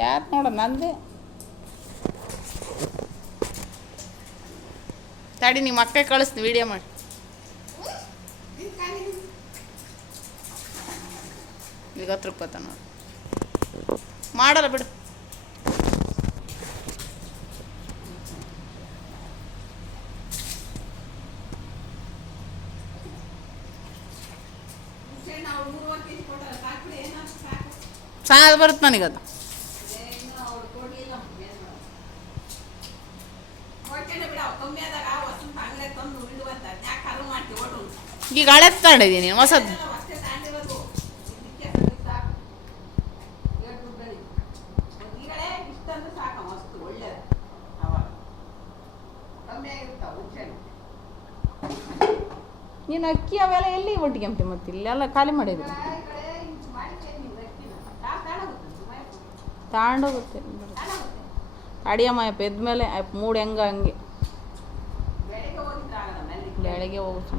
ಯಾರು ನೋಡೋಣ ನಂದೇ ತಡಿ ನಿಮ್ಮ ಅಕ್ಕ ಕಳಿಸ್ತೀನಿ ವಿಡಿಯೋ ಮಾಡಿ ಈಗ 10 ರೂಪಾಯಿ ನೋಡಿ ಮಾಡಲ್ಲ ಬಿಡು ಸಾಯದು ಬರುತ್ತೆ ನನಗದು ಈಗ ಹಳೆದು ತಗೊಂಡಿದ್ದೀನಿ ಹೊಸದು ನೀನು ಅಕ್ಕಿ ಅವೆಲ್ಲ ಎಲ್ಲಿ ಒಟ್ಟಿಗೆ ಅಂತೆ ಮತ್ತೆ ಇಲ್ಲೆಲ್ಲ ಖಾಲಿ ಮಾಡಿದ್ರು ತಗೊಂಡೋಗುತ್ತೆ ಅಡಿಯಮ್ಮ ಎದ್ಮೇಲೆ ಮೂಡು ಹೆಂಗೆ ಹಂಗೆ ಬೆಳಗ್ಗೆ ಹೋಗುತ್ತೆ